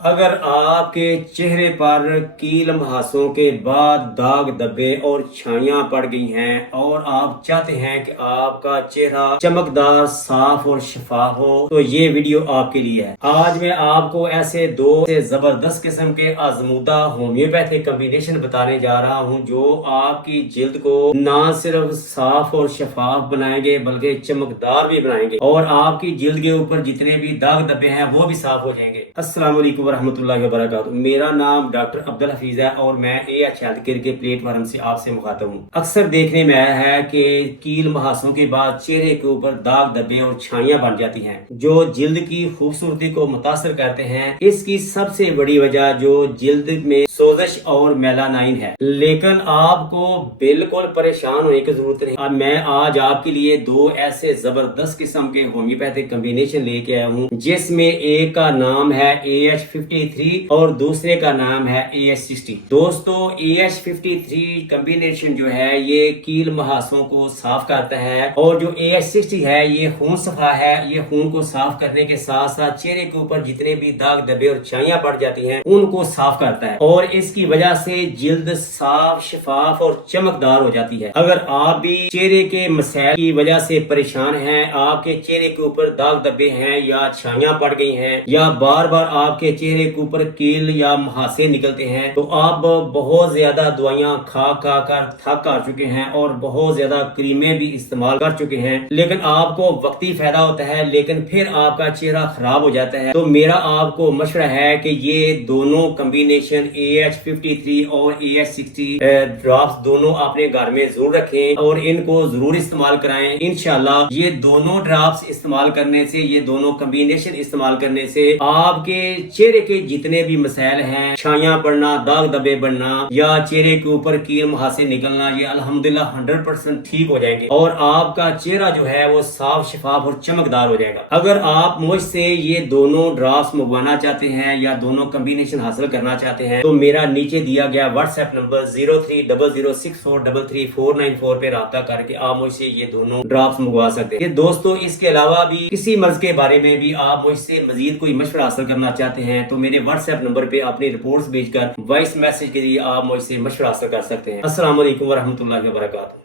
अगर आपके चेहरे पर कील मुहासों के बाद दाग धब्बे और छाइयां पड़ गई हैं और आप चाहते हैं कि आपका चेहरा चमकदार, साफ और शफाफ हो, तो ये वीडियो आपके लिए है। आज मैं आपको ऐसे दो से जबरदस्त किस्म के आजमूदा होम्योपैथिक कॉम्बिनेशन बताने जा रहा हूँ जो आपकी जिल्द को न सिर्फ साफ और शफाफ बनाएंगे बल्कि चमकदार भी बनाएंगे और आपकी जिल्द के ऊपर जितने भी दाग धब्बे हैं वो भी साफ हो जाएंगे। अस्सलाम वालेकुम रहमतुल्लाहि व बरकातहू। मेरा नाम डॉक्टर अब्दुल हफीज है और मैं AH हेल्थ केयर के प्लेटफॉर्म से आपसे मुखातब हूँ। अक्सर देखने में आया है कि कील मुहासों के बाद चेहरे के ऊपर दाग धब्बे और छाइयां बन जाती हैं जो जिल्द की खूबसूरती को मुतासर करते हैं। इसकी सबसे बड़ी वजह जो जिल्द में सोजिश और मेलानाइन है, लेकिन आपको बिल्कुल परेशान होने की जरूरत नहीं। अब मैं आज आपके लिए दो ऐसे जबरदस्त किस्म के होम्योपैथिक कॉम्बिनेशन लेके आया हूँ जिसमें एक का नाम है AH53 और दूसरे का नाम है AH60। दोस्तों, AH53 कॉम्बिनेशन जो है ये कील मुहासों को साफ करता है और जो AH60 है ये खून सफा है। ये खून को साफ करने के साथ साथ चेहरे के ऊपर जितने भी दाग धब्बे और छाइयां पड़ जाती हैं उनको साफ करता है और इसकी वजह से जिल्द साफ, शफाफ और चमकदार हो जाती है। अगर आप भी चेहरे के मसैल की वजह से परेशान हैं, आपके चेहरे के ऊपर दाग धब्बे हैं या छाइयां पड़ गई हैं या बार बार आपके चेहरे के ऊपर कील या मुहासे निकलते हैं, तो आप बहुत ज्यादा दवाइयां खा कर थक आ चुके हैं और बहुत ज्यादा क्रीमें भी इस्तेमाल कर चुके हैं, लेकिन आपको वक्ती फायदा होता है लेकिन फिर आपका चेहरा खराब हो जाता है, तो मेरा आपको मशवरा है कि ये दोनों कॉम्बिनेशन AH53 और AH60 ड्रॉप्स दोनों अपने घर में जरूर रखें और इनको जरूर इस्तेमाल कराएं। इंशाल्लाह ये दोनों ड्रॉप्स इस्तेमाल करने से, ये दोनों कॉम्बिनेशन इस्तेमाल करने से आपके चेहरे के जितने भी मसाइल हैं, छाइयां पड़ना, दाग धब्बे बढ़ना या चेहरे के ऊपर कील मुहासे निकलना, ये अल्हम्दुलिल्लाह 100% ठीक हो जाएंगे और आपका चेहरा जो है वो साफ, शफाफ और चमकदार हो जाएगा। अगर आप मुझसे ये दोनों ड्रॉप्स मंगवाना चाहते हैं या दोनों कॉम्बिनेशन हासिल करना चाहते हैं तो मेरा नीचे दिया गया व्हाट्सएप नंबर 030064339494 पे राब्ता करके आप मुझसे ये दोनों ड्रॉप्स मंगवा सकते हैं। दोस्तों, इसके अलावा भी किसी मर्ज के बारे में भी आप मुझसे मजीद कोई मशवरा हासिल करना चाहते हैं तो मेरे व्हाट्सएप नंबर पे अपनी रिपोर्ट्स भेजकर वॉइस मैसेज के लिए आप मुझसे मशवरा हासिल कर सकते हैं। अस्सलाम वालेकुम व रहमतुल्लाहि व बरकातहू।